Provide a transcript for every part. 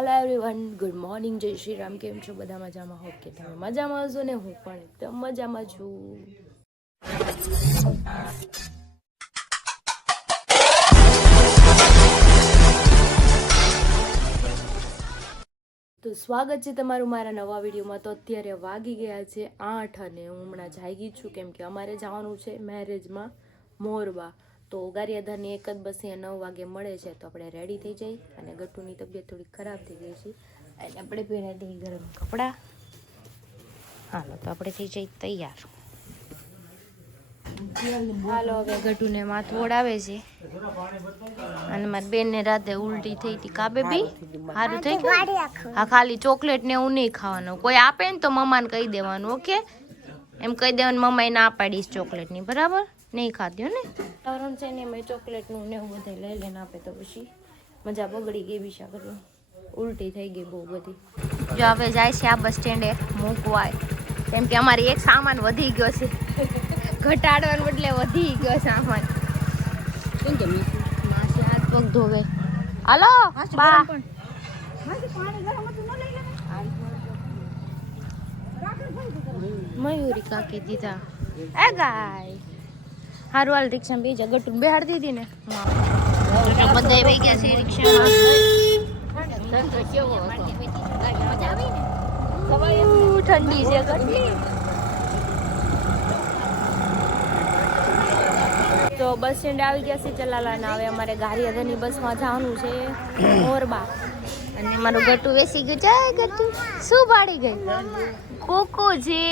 હાલો everyone, good morning, જય શ્રી રામ. કેમ છો બધા? મજામાં? હોપ કે તમે મજામાં હશો ને હું પણ એકદમ મજામાં છું. તો સ્વાગત છે તમારું મારા નવા વિડીયોમાં. તો અત્યારે વાગી ગયા છે 8 અને હું હમણાં જાગી છું કેમ કે અમારે જવાનું છે મેરેજમાં મોરબા. તો ગારિયાધારની એક જ બસ અહીંયા 9 વાગે મળે છે. તો આપણે રેડી થઈ જઈએ અને ગટ્ટુની તબિયત થોડી ખરાબ થઈ ગઈ છે એટલે આપણે પહેર્યા દઈએ ગરમ કપડાં. હાલો તો આપણે થઈ જઈએ તૈયાર. હાલો હવે ગટ્ટુને માથું ઓડાવે છે અને મારી બેનને રાતે ઉલટી થઈ હતી. કા બેબી સારું થઈ ગયું? હા, ખાલી ચોકલેટ ને એવું નહીં ખાવાનું. કોઈ આપે ને તો મમ્માને કહી દેવાનું, ઓકે? એમ કહી દેવાનું મમ્માએ ના પાડીશ ચોકલેટની, બરાબર? નહીં ખાતી હો ને. તરણ છે ને મેં ચોકલેટનું ને એવું બધું લઈ લઈને આપે તો પછી મજા બગડી ગઈ. વિશા કરી ઉલટી થઈ ગઈ બહુ બધી. જો હવે જાય છે આ બસ સ્ટેન્ડે મૂકવા કેમ કે અમારે એક સામાન વધી ગયો છે. ઘટાડવાનું બદલે વધી ગયો સામાન. કેમ કે માસી હાથ પગ ધોવે. હાલો બા મયુરી કાકી દીધા એ ગાય હારું હાલ રિક્ષા બે ગટુ બેહાડી દીધી ને બધા બે ગયા છે રિક્ષામાં. ઠંડી છે કેટલી. તો બસ સ્ટેન્ડ આવી ગયા છે ચલાલાના. હવે અમારે ગારિયાધારની બસમાં જવાનું છે મોરબા અને મારું ગટુ બેસી ગયું. જાય ગટુ શું પાડી ગઈ? કોકો છે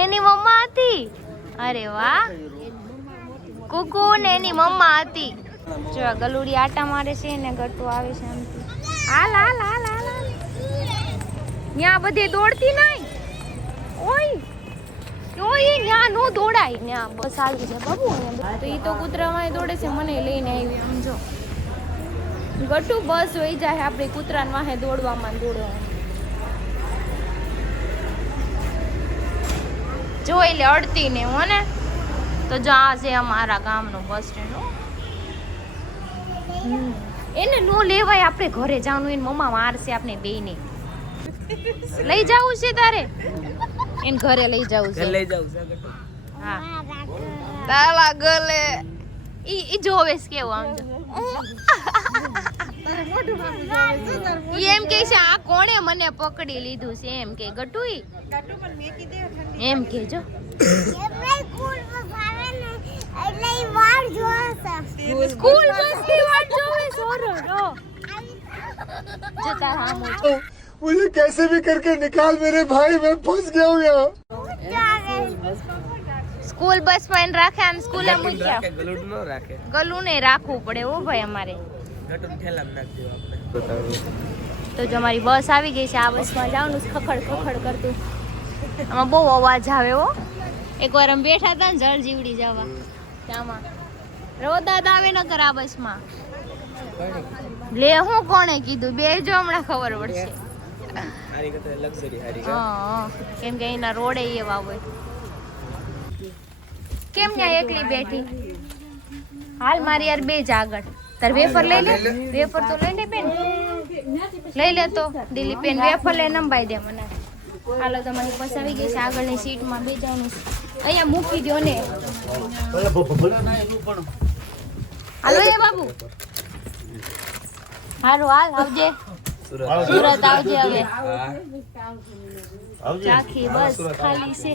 એની મમ્મા હતી. અરે વાહ, કુકુ ને એની મમ્મા હતી. જો ગલુડી આટા મારે છે ને ગટુ આવે છે આમથી. હાલ હાલ હાલ હાલ ન્યા બધે દોડતી નહીં. ઓય ઓય ન્યા નો દોડાય. ન્યા બસ આવી છે બાબુ. તો ઈ તો કૂતરામાં દોડે છે, મને લઈને આવી. આમ જો ગટુ બસ વહી જાય આપણે કૂતરાને વાહે દોડવામાં દોડવામાં. જો એટલે અડતી ને હો ને. તો જો આ છે અમારા ગામનું બસ સ્ટેન્ડ. એને નો લેવાય, આપણે ઘરે જવાનું. એને મમ્મા મારશે આપણે બેયને. લઈ જવું છે તારે? એને ઘરે લઈ જવું છે. લઈ જાવ છે. હા તાલા ગલે ઈ જોવે છે કેવું આમ જો. ઈ એમ કે છે આ કોણે મને પકડી લીધું છે એમ કે ગટુઈ એમ કે જો. સ્કૂલ બસ ની વાટ જોવે સોરો રો. જતા હામો मुझे कैसे भी करके निकाल मेरे भाई, मैं फंस गया हूँ यहाँ. સ્કૂલ બસ માં રાખે અને સ્કૂલે મૂક્યા. ગલુડ નો રાખે, ગલું ને રાખવું પડે હો ભાઈ અમારે. ગટુ ઠેલામ નાખી દો આપણે. તો જો અમારી બસ આવી ગઈ છે. આ બસમાં જવાનું ખખડ ખખડ કરતું. આમાં બહુ અવાજ આવે હો. એકવાર અમે બેઠા હતા ને જળ જીવડી જવા ત્યાંમાં રોદાદ આવે ન કર આ બસમાં. લે હું કોણે કીધું? બે જો હમણાં ખબર પડશે. હારી કતે લક્ઝરી હારી કા. હા કેમ કે એના રોડે એવા હોય. કેમ ત્યાં એકલી બેઠી? હાલ મારી યાર બે જ આગળ. તાર વેફર લઈ લે. વેફર તો લઈ લે બેન. લઈ લે તો દિલીપ બેન વેફર લઈ નંબાઈ દે મને. હાલો તમારી બસ આવી ગઈ છે. આગળની સીટમાં બે જવાનું છે. અહીંયા મૂકી દો ને. હાલો એ બાબુ. હાલો હાલ આવજે. સુરત આવજે હવે. આખી બસ ખાલી છે.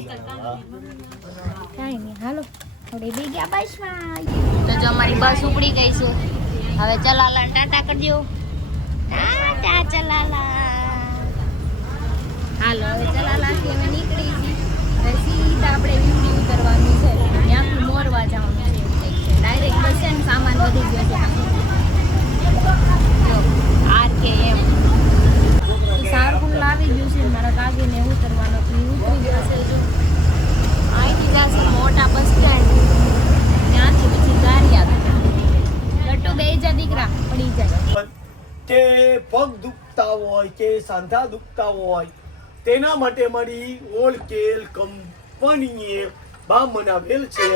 કાઈ નહીં હાલો થોડી બી ગયા બસમાં. તો જો અમારી બસ ઉપડી ગઈ છે. હવે ચલાલા ટાટા કરજો. ટાટા ચલાલા. હાલો હવે ચલાલાથી અમે નીકળી છીએ. હવે સીધા આપણે વીવડી ઉતરવાનું છે. ત્યાંથી મોરવા જવાનું છે. ડાયરેક્ટ બસ છે ને સામાન વધી ગયો છે. જો RKM સારકુલ લાવી ગયું છે. મારા કાગીને ઉતરવાનો ઉતરી જશે. જો અહીંથી જશે મોટા બસ સ્ટેન્ડ, ત્યાંથી પછી ગારિયા. ગટ્ટુ બે જા દીકરા પડી જાય. કે પગ દુખતા હોય કે સાંધા દુખતા હોય તેના માટે મારી ઓલકેલ કંપનીએ બા બનાવેલ છે.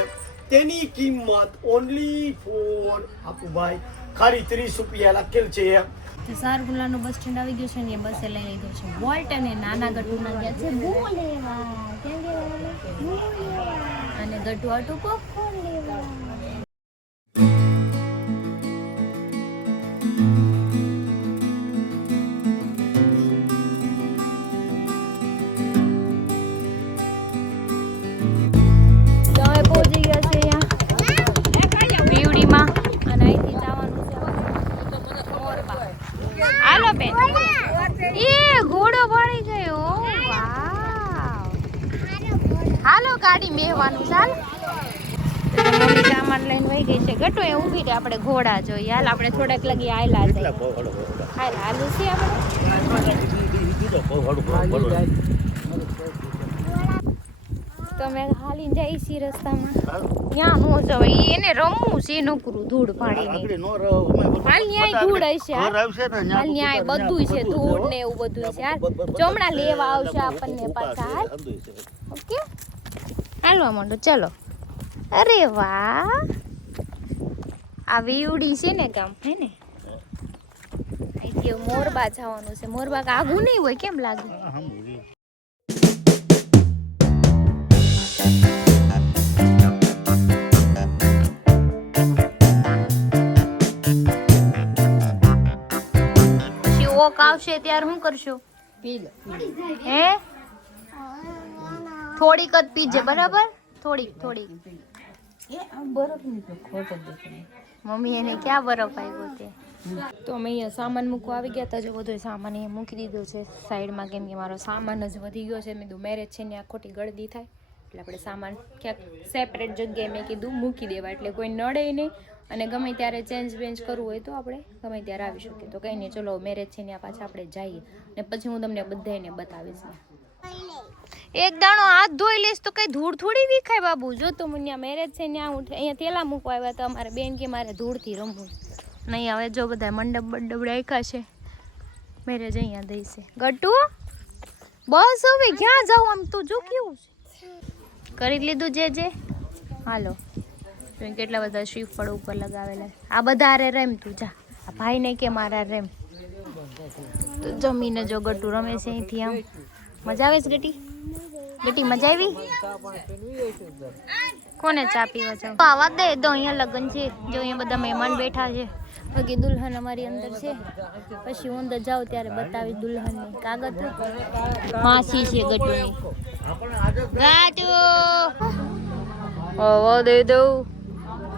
તેની કિંમત ઓનલી ફોર આપુભાઈ ખાલી 30 રૂપિયા લખેલ છે. તો સારગુલાનું બસ સ્ટેન્ડ આવી ગયું છે ને એ બસે લઈ લીધો છે વોલ્ટ અને નાના ગટુના ગયા છે બોલેવા ક્યાં ગયા અને ગટુ આટું પોપકોર્ન લેવા ગાડી બેહવાનું ચાલ મમ્મી સામાન લઈને વહી ગઈ છે ગટુ એ ઊભી રહે આપણે ઘોડા જોઈએ હાલ આપણે થોડાક લગી આયલા છે હાલ હાલું છે આપણે તમે હાલીને જાય છે રસ્તામાં ત્યાં નો જવાય એને રમવું છે નકરું ધૂળ પાડીને હાલ ન્યાય ધૂળ હશે હાલ ન્યાય બધું છે ધૂળ ને એવું બધું છે હાલ ચમડા લેવા આવશે આપણને પાછા હાલ ઓકે હાલવા માંડો ચલો અરે વાહ આ વીવડી છે ને ગામ હે ને અહીંથી મોરબા જવાનું છે મોરબા આગું નહીં હોય કેમ લાગે પછી ઓક આવશે ત્યારે શું કરશો હે થોડીક જ પીજે બરાબર થોડીક મમ્મી એને ક્યાં બરફ આવ્યો તે તો અમે અહીંયા સામાન મૂકવા આવી ગયા હતા જો બધો સામાન અહીંયા મૂકી દીધો છે સાઈડમાં કેમ કે મારો સામાન જ વધી ગયો છે મેં કીધું મેરેજ છે ને આ ખોટી ગળદી થાય એટલે આપણે સામાન ક્યાંક સેપરેટ જગ્યાએ મેં કીધું મૂકી દેવા એટલે કોઈ નડે નહીં અને ગમે ત્યારે ચેન્જ કરવું હોય તો આપણે ગમે ત્યારે આવી શકીએ તો કંઈ નહીં ચલો મેરેજ છે ને પાછા આપણે જઈએ ને પછી હું તમને બધાને બતાવીશ એક દાણો હાથ ધોઈ લઈશ તો કઈ ધૂળ થોડી વિખાય બાબુ જો તો મને મેરેજ છે ને અહીંયા તેલા મૂકવા આવ્યા તો અમારે બેન કે મારે ધૂળથી રમવું નહીં હવે જો બધા મંડપ રાખ્યા છે મેરેજ અહીંયા દઈશે ગટુ બસ હવે ક્યાં જાઉં આમ તું જો કેવું છે કરી લીધું જે હાલો કેટલા બધા શ્રીફળ ઉપર લગાવેલા આ બધા રે રેમ તું જા આ ભાઈને કે મારા રેમ તો જમીને જો ગટુ રમે છે અહીંથી આમ મજા આવે છે ગટી મજા આવી કોને ચા પીવા જાવ આવા દે દો અહીંયા લગન છે જો અહીંયા બધા મહેમાન બેઠા છે બાકી દુલ્હન અમારી અંદર છે પછી હું અંદર જાઉં ત્યારે બતાવી દુલ્હનની કાગળ માસી છે ગટુની ગાટુ આવા દે દો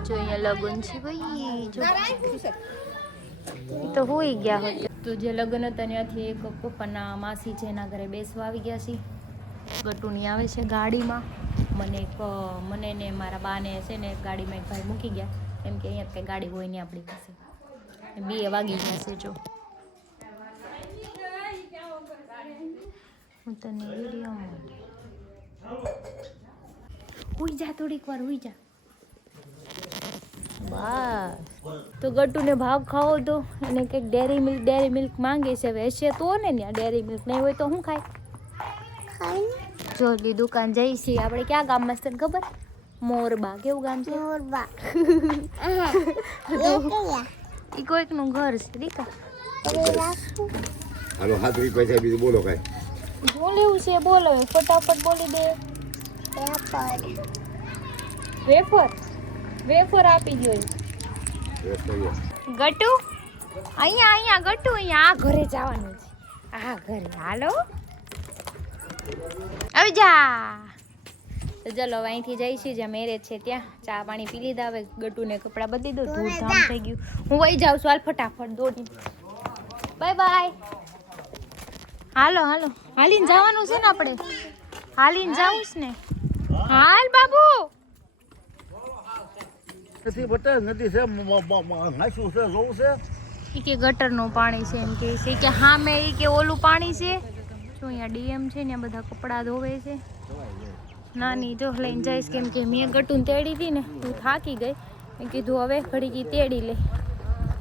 જો અહીંયા લગન છે ભાઈ જો તો હોઈ ગયા હોય તો જે લગ્ન હતા ત્યાંથી એક પપ્પાના માસી છે એના ઘરે બેસવા આવી ગયા છે ગટુની આવે છે ગાડીમાં મને ને મારા બાને છે ને ગાડીમાં એક ભાઈ મૂકી ગયા કેમ કે અહીંયા કંઈ ગાડી હોય નહીં આપણી પાસે 2 વાગી ગયા છે જો હું તને વિડીયોમાં હુઈ જા થોડીક વાર હુઈ જા બસ તો ગટુને ભાવ ખાવો તો એને કંઈક ડેરી મિલ્ક માંગે છે હવે હશે તો ને ત્યાં ડેરી મિલ્ક નહીં હોય તો શું ખાય જો લી દુકાન જઈ છીએ આપણે ક્યાં ગામમાં છે ખબર મોરબા કેવું ગામ છે મોરબા એ કોઈકનું ઘર છે દીકા હાલો 7 રૂપિયા બીજું બોલો કાંઈ બોલેવું છે બોલો ફટાફટ બોલી દે વેફર આપી દો ગટુ અહીંયા ગટુ અહીંયા આ ઘરે જવાનું છે આ ઘરે હાલો આવી જા તો ચલો અહીંથી જઈશું જ્યાં મેરેજ છે ત્યાં ચા પાણી પી લીધા હવે ગટુને કપડાં બદલી દો ધૂળધામ થઈ ગયું હું વહી જાઉં છું હાલ ફટાફટ દોડી બાય બાય હાલો હાલીને જવાનું છે ને આપણે હાલીને જવું છે ને હાલ બાબુ નદી છે નાખ્યું છે જોવું છે કે ગટરનું પાણી છે એમ કે હા મેં કે ઓલું પાણી છે જો અહીંયા ડીએમ છે ને બધા કપડાં ધોવે છે નાની જો લઈને જઈશ કેમ કે મેં ગટુને તેડી હતી ને હું થાકી ગઈ મેં કીધું હવે ઘડીકી તેડી લે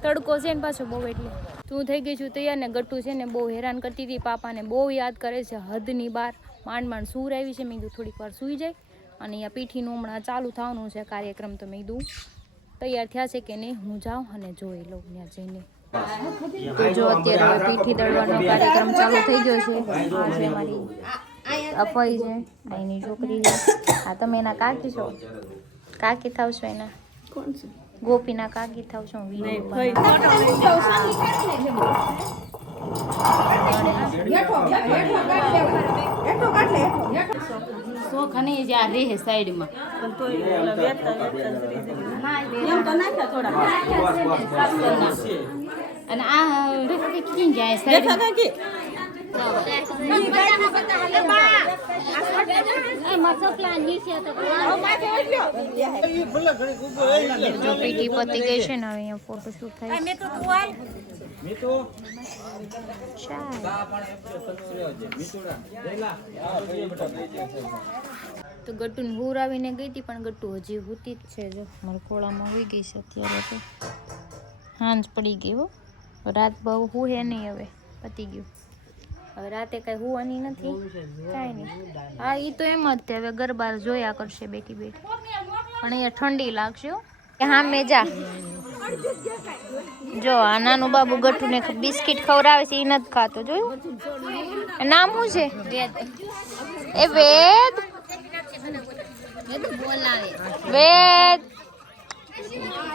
તડકો છે ને પાછો બહુ એટલે તું થઈ ગઈ છું તૈયાર ને ગટુ છે ને બહુ હેરાન કરતી હતી પાપાને બહુ યાદ કરે છે હદની બહાર માંડ સૂર આવી છે મેં કીધું થોડીક વાર સૂઈ જાય અને અહીંયા પીઠીનું હમણાં ચાલુ થવાનું છે કાર્યક્રમ તો મેં કીધું તૈયાર થયા છે કે નહીં હું જાઉં અને જોઈ લઉં ત્યાં જઈને તો જો અત્યારે હવે પીઠી દળવાનો કાર્યક્રમ ચાલુ થઈ ગયો છે. આ છે મારી અફઈ છે, આ એની છોકરી છે. આ તમે એના કાકી છો, કાકી થાવ છો એના. કોણ છે? ગોપીના કાકી થાવ છો. શોખ નહીં જે આ રહે સાઈડમાં એમ તો નાખ્યા થોડા અને આ રેખા કે કી જાય સાઈડ જો પીઠી પતી ગઈ છે ને, હવે અહીંયા ફોટોશૂટ થાય. તો ગટ્ટુને હુર આવીને ગઈ હતી, પણ ગટ્ટુ હજી હુતી જ છે. જો મારા ખોળામાં હોઈ ગઈ છે અત્યારે. તો હાંજ પડી ગઈ હો, રાત બહુ હુએ નહીં, હવે પતી ગયું. હવે રાતે કઈ હુવાની નથી, કાંઈ નહીં. હા એ તો એમ જ તે, હવે ગરબા જોયા કરશે બેઠી બેઠી. પણ અહીંયા ઠંડી લાગશે. હા મેં જા જો આ નાનું બાબુ ગટ્ટુને બિસ્કિટ ખવડાવે છે, એ નથી ખાતો. જોયું નામ શું છે? એ વેદ. વેદ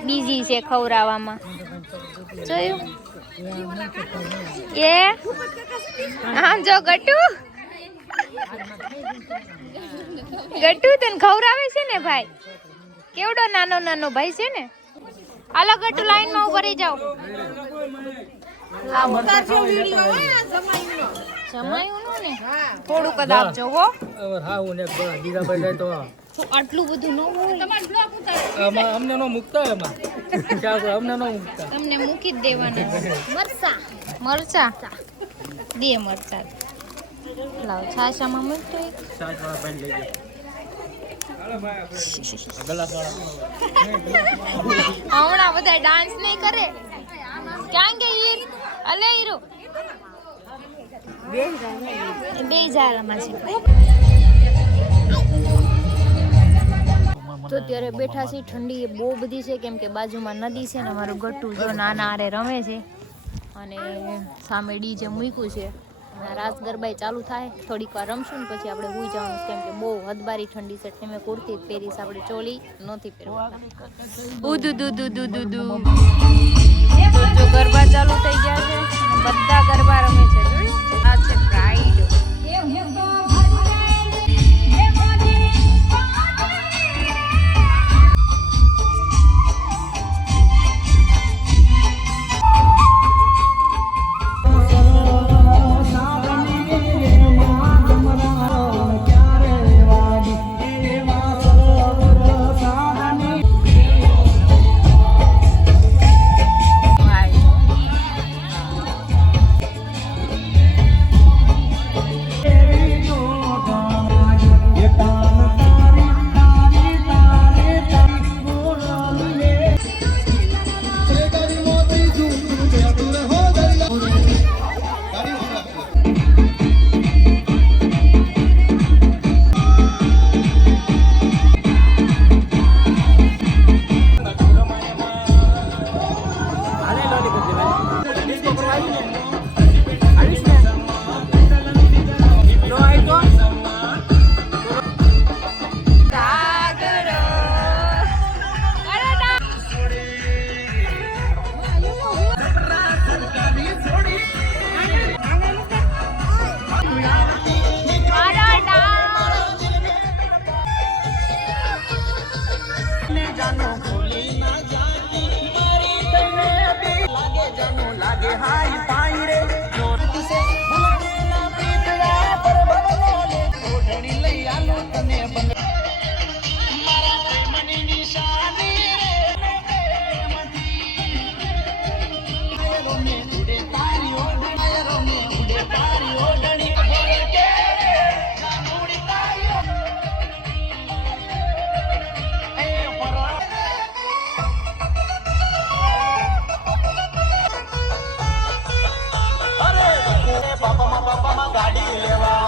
બીજી છે ખવડાવવામાં. જોયું એ હા જો ગટ્ટુ ગટ્ટુ તને ખવડાવે છે ને ભાઈ. કેવડો નાનો નાનો ભાઈ છે ને. હાલો ગટ્ટુ લાઈનમાં ઉભા રહી જાઓ. જમાયું ને થોડુંક જ આપજો હો. આટલું બધું ન હોય, અમને નો મુકતા એમાં અમને નો મુકતા, તમને મૂકી જ દેવાના. મરચા દે, મરચા લાવ. છાશામાં મૂકતો હમણાં બધા ડાન્સ નહીં કરે. ક્યાં ગઈ હીર? અલે હીરો બે જારામાં છે. તો અત્યારે બેઠા છે. ઠંડી બહુ બધી છે, કેમ કે બાજુમાં નદી છે ને. મારું ગટ્ટુ જો નાના આરે રમે છે, અને સામે ડીજે મૂક્યું છે. રાસ ગરબાઈ ચાલુ થાય, થોડીક વાર રમશું ને પછી આપણે સુઈ જવાનું, કેમ કે બહુ હદબારી ઠંડી છે. એટલે મેં કુર્તી જ પહેરીશ, આપણે ચોલી નથી પહેરવાની. જો ગરબા ચાલુ થઈ ગયા છે, બધા ગરબા રમે છે. આ છે બ્રાઇડ. બાપામાં ગાડી લેવા